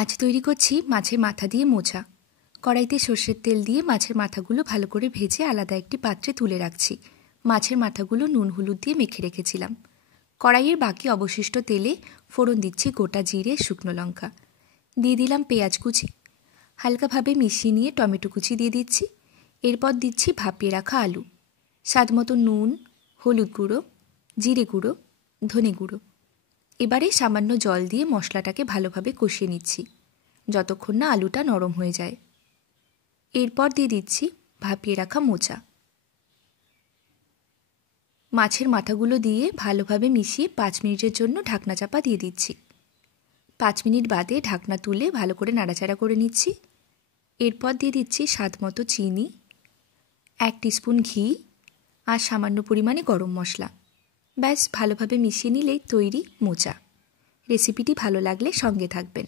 আজ তৈরি করছি মাছের মাথা দিয়ে মোচা। কড়াইতে সর্ষের তেল দিয়ে মাছের মাথাগুলো ভালো করে ভেজে আলাদা একটি পাত্রে তুলে রাখছি। মাছের মাথাগুলো নুন হলুদ দিয়ে মেখে রেখেছিলাম। কড়াইয়ের বাকি অবশিষ্ট তেলে ফোড়ন দিচ্ছি গোটা জিরে, শুকনো লঙ্কা, দিয়ে দিলাম পেঁয়াজ কুচি, হালকাভাবে মিশিয়ে নিয়ে টমেটো কুচি দিয়ে দিচ্ছি। এরপর দিচ্ছি ভাপিয়ে রাখা আলু, স্বাদ মতো নুন, হলুদ গুঁড়ো, জিরে গুঁড়ো, ধনে গুঁড়ো। এবারে সামান্য জল দিয়ে মশলাটাকে ভালোভাবে কষিয়ে নিচ্ছি যতক্ষণ না আলুটা নরম হয়ে যায়। এরপর দিয়ে দিচ্ছি ভাপিয়ে রাখা মোচা। মাছের মাথাগুলো দিয়ে ভালোভাবে মিশিয়ে 5 মিনিটের জন্য ঢাকনা চাপা দিয়ে দিচ্ছি। 5 মিনিট বাদে ঢাকনা তুলে ভালো করে নাড়াচাড়া করে নিচ্ছি। এরপর দিয়ে দিচ্ছি স্বাদ মতো চিনি, 1 টিস্পুন ঘি আর সামান্য পরিমাণে গরম মশলা। ব্যাস ভালোভাবে মিশিয়ে নিলেই তৈরি মোচা। রেসিপিটি ভালো লাগলে সঙ্গে থাকবেন।